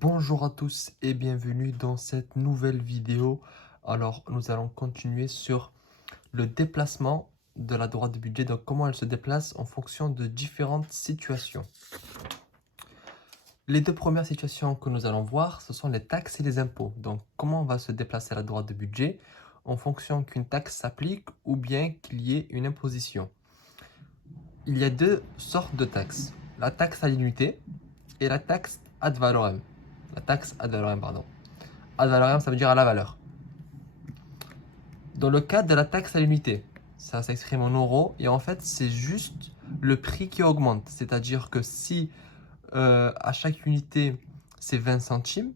Bonjour à tous et bienvenue dans cette nouvelle vidéo. Alors, nous allons continuer sur le déplacement de la droite de budget. Donc, comment elle se déplace en fonction de différentes situations. Les deux premières situations que nous allons voir, ce sont les taxes et les impôts. Donc, comment on va se déplacer la droite de budget en fonction qu'une taxe s'applique ou bien qu'il y ait une imposition. Il y a deux sortes de taxes. La taxe à l'unité et la taxe ad valorem. La taxe ad valorem, pardon. Ad valorem, ça veut dire à la valeur. Dans le cas de la taxe à l'unité, ça s'exprime en euros et en fait, c'est juste le prix qui augmente. C'est-à-dire que si à chaque unité, c'est 20 centimes,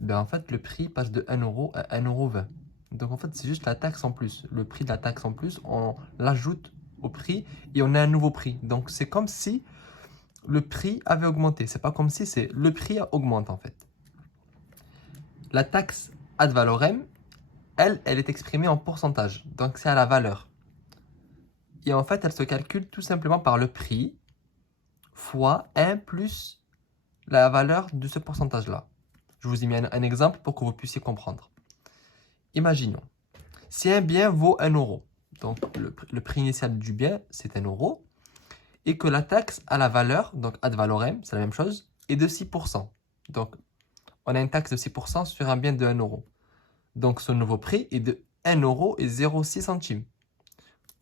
ben en fait, le prix passe de 1 euro à 1,20 €. Donc en fait, c'est juste la taxe en plus. Le prix de la taxe en plus, on l'ajoute au prix et on a un nouveau prix. Donc c'est comme si le prix avait augmenté. C'est pas comme si, c'est le prix augmente en fait. La taxe ad valorem, elle est exprimée en pourcentage. Donc c'est à la valeur. Et en fait, elle se calcule tout simplement par le prix fois 1 plus la valeur de ce pourcentage-là. Je vous ai mis un exemple pour que vous puissiez comprendre. Imaginons, si un bien vaut 1 euro, donc le prix initial du bien, c'est 1 euro, et que la taxe à la valeur, donc ad valorem, c'est la même chose, est de 6%. Donc, on a une taxe de 6% sur un bien de 1 euro. Donc, ce nouveau prix est de 1 euro et 0,6 centimes.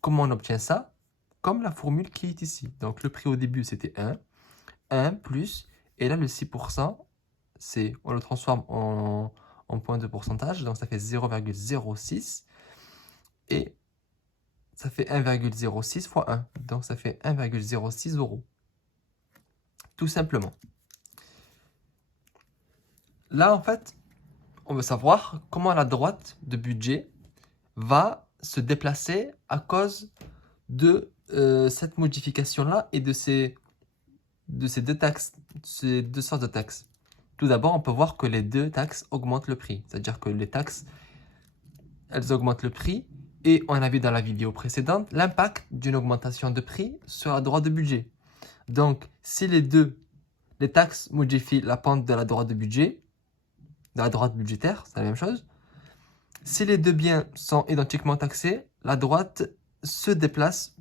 Comment on obtient ça? Comme la formule qui est ici. Donc, le prix au début, c'était 1 plus, et là, le 6%, on le transforme en point de pourcentage, donc ça fait 0,06, et ça fait 1,06 fois 1, donc ça fait 1,06 euros. Tout simplement. Là, en fait, on veut savoir comment la droite de budget va se déplacer à cause de cette modification-là et de ces deux taxes, ces deux sortes de taxes. Tout d'abord, on peut voir que les deux taxes augmentent le prix. C'est-à-dire que les taxes, elles augmentent le prix. Et on a vu dans la vidéo précédente l'impact d'une augmentation de prix sur la droite de budget. Donc, si les taxes modifient la pente de la droite de budget, de la droite budgétaire, c'est la même chose. Si les deux biens sont identiquement taxés, la droite se déplace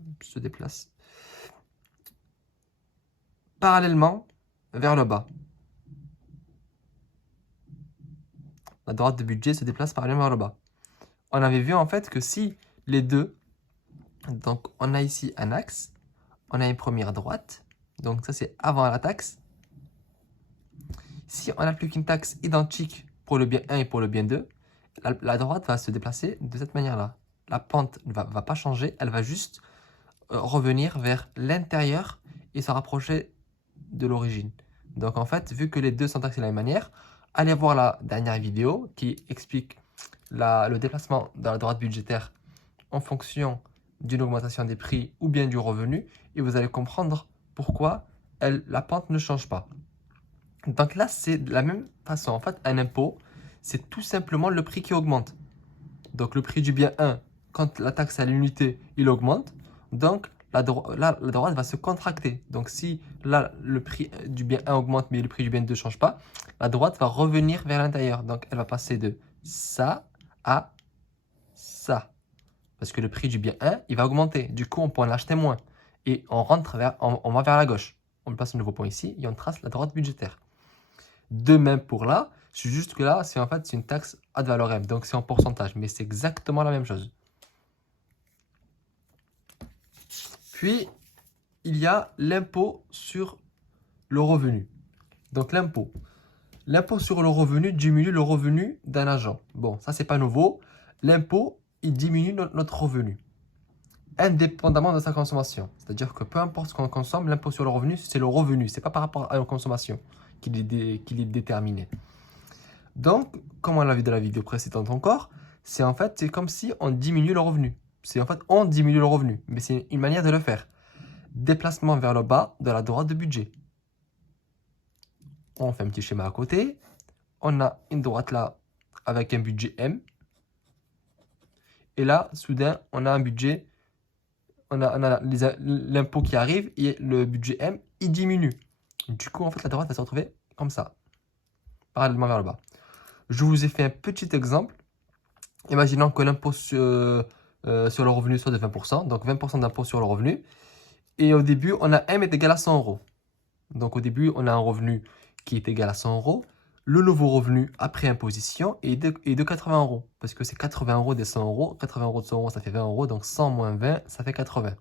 parallèlement vers le bas. La droite de budget se déplace parallèlement vers le bas. On avait vu en fait que si les deux, donc on a ici un axe, on a une première droite, donc ça c'est avant la taxe. Si on applique une taxe identique pour le bien 1 et pour le bien 2, la droite va se déplacer de cette manière-là. La pente ne va pas changer, elle va juste revenir vers l'intérieur et se rapprocher de l'origine. Donc en fait, vu que les deux sont taxés de la même manière, allez voir la dernière vidéo qui explique le déplacement de la droite budgétaire en fonction d'une augmentation des prix ou bien du revenu et vous allez comprendre pourquoi la pente ne change pas. Donc là, c'est de la même façon. En fait, un impôt, c'est tout simplement le prix qui augmente. Donc le prix du bien 1, quand la taxe à l'unité, il augmente, donc la droite va se contracter. Donc si là, le prix du bien 1 augmente, mais le prix du bien 2 ne change pas, la droite va revenir vers l'intérieur. Donc elle va passer de ça à ça. Parce que le prix du bien 1, il va augmenter. Du coup, on peut en acheter moins. Et on va vers la gauche. On place un nouveau point ici et on trace la droite budgétaire. De même pour là, c'est juste que là, c'est une taxe ad valorem. Donc c'est en pourcentage, mais c'est exactement la même chose. Puis, il y a l'impôt sur le revenu. Donc l'impôt. L'impôt sur le revenu diminue le revenu d'un agent. Bon, ça c'est pas nouveau. L'impôt, il diminue notre revenu, indépendamment de sa consommation. C'est-à-dire que peu importe ce qu'on consomme, l'impôt sur le revenu, c'est le revenu. C'est pas par rapport à la consommation qu'il est déterminé. Donc, comme on l'a vu dans la vidéo précédente encore, c'est comme si on diminue le revenu. On diminue le revenu, mais c'est une manière de le faire. Déplacement vers le bas de la droite de budget. On fait un petit schéma à côté. On a une droite là avec un budget M. Et là, soudain, on a un budget, on a l'impôt qui arrive et le budget M, il diminue. Du coup, en fait, la droite va se retrouver comme ça. parallèlement vers le bas. Je vous ai fait un petit exemple. Imaginons que l'impôt sur le revenu soit de 20%, donc 20% d'impôt sur le revenu. Et au début, on a M est égal à 100 euros. Donc au début, on a un revenu qui est égal à 100 euros. Le nouveau revenu après imposition est de 80 euros. Parce que c'est 80 euros des 100 euros. 80 euros de 100 euros, ça fait 20 euros. Donc 100 moins 20, ça fait 80.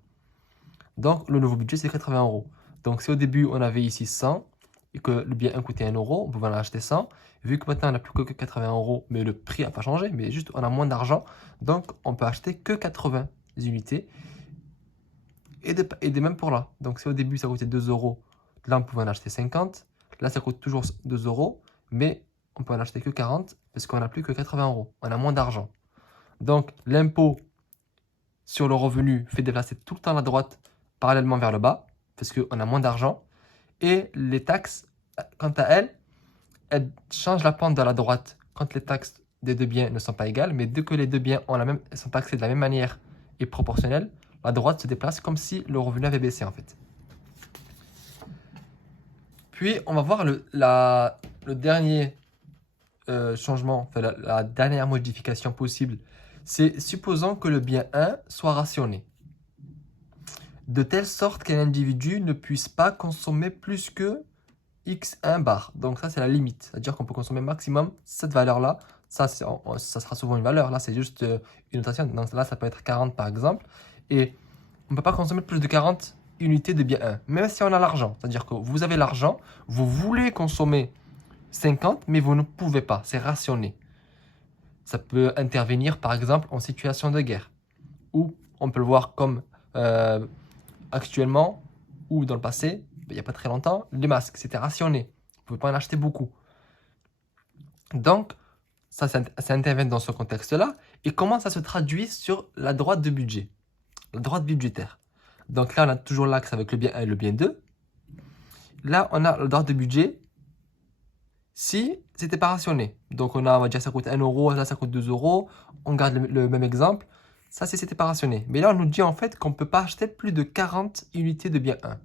Donc le nouveau budget, c'est 80 euros. Donc si au début, on avait ici 100 et que le bien 1 coûtait 1 euro, on pouvait en acheter 100. Vu que maintenant, on n'a plus que 80 euros, mais le prix n'a pas changé, mais juste on a moins d'argent. Donc on peut acheter que 80 unités. Et de même pour là. Donc si au début, ça coûtait 2 euros, là, on pouvait en acheter 50. Là, ça coûte toujours 2 euros, mais on peut en acheter que 40 parce qu'on n'a plus que 80 euros. On a moins d'argent. Donc, l'impôt sur le revenu fait déplacer tout le temps la droite parallèlement vers le bas parce qu'on a moins d'argent. Et les taxes, quant à elles changent la pente de la droite quand les taxes des deux biens ne sont pas égales. Mais dès que les deux biens sont taxés de la même manière et proportionnelle, la droite se déplace comme si le revenu avait baissé en fait. Puis, on va voir le dernier changement, enfin, la dernière modification possible. C'est supposons que le bien 1 soit rationné. De telle sorte qu'un individu ne puisse pas consommer plus que X1 bar. Donc ça, c'est la limite. C'est-à-dire qu'on peut consommer maximum cette valeur-là. Ça sera souvent une valeur. Là, c'est juste une notation. Donc là, ça peut être 40 par exemple. Et on ne peut pas consommer plus de 40 unités de bien 1, même si on a l'argent. C'est-à-dire que vous avez l'argent, vous voulez consommer 50, mais vous ne pouvez pas. C'est rationné. Ça peut intervenir, par exemple, en situation de guerre. Ou on peut le voir comme actuellement, ou dans le passé, il n'y a pas très longtemps, les masques, c'était rationné. Vous ne pouvez pas en acheter beaucoup. Donc, ça intervient dans ce contexte-là. Et comment ça se traduit sur la droite de budget, la droite budgétaire. Donc là, on a toujours l'axe avec le bien 1 et le bien 2. Là, on a la droite de budget si c'était pas rationné. Donc on va dire ça coûte 1 euro, là ça coûte 2 euros. On garde le même exemple. Ça, c'est c'était pas rationné. Mais là, on nous dit en fait qu'on ne peut pas acheter plus de 40 unités de bien 1.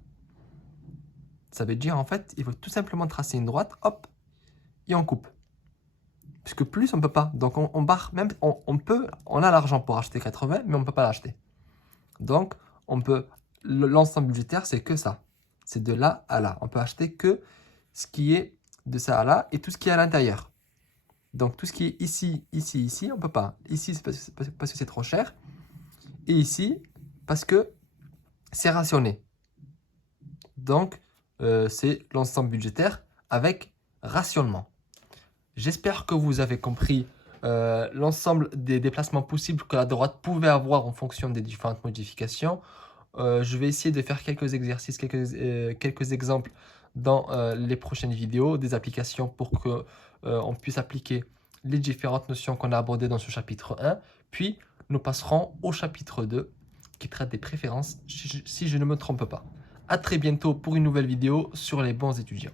Ça veut dire en fait, il faut tout simplement tracer une droite, hop, et on coupe. Puisque plus, on ne peut pas. Donc on barre, même, on a l'argent pour acheter 80, mais on ne peut pas l'acheter. Donc, l'ensemble budgétaire, c'est que ça. C'est de là à là. On peut acheter que ce qui est de ça à là et tout ce qui est à l'intérieur. Donc, tout ce qui est ici, ici, ici, on ne peut pas. Ici, c'est parce que c'est trop cher. Et ici, parce que c'est rationné. Donc, c'est l'ensemble budgétaire avec rationnement. J'espère que vous avez compris l'ensemble des déplacements possibles que la droite pouvait avoir en fonction des différentes modifications. Je vais essayer de faire quelques exercices, quelques exemples dans les prochaines vidéos, des applications pour qu'on puisse appliquer les différentes notions qu'on a abordées dans ce chapitre 1. Puis, nous passerons au chapitre 2 qui traite des préférences, si je ne me trompe pas. À très bientôt pour une nouvelle vidéo sur les bons étudiants.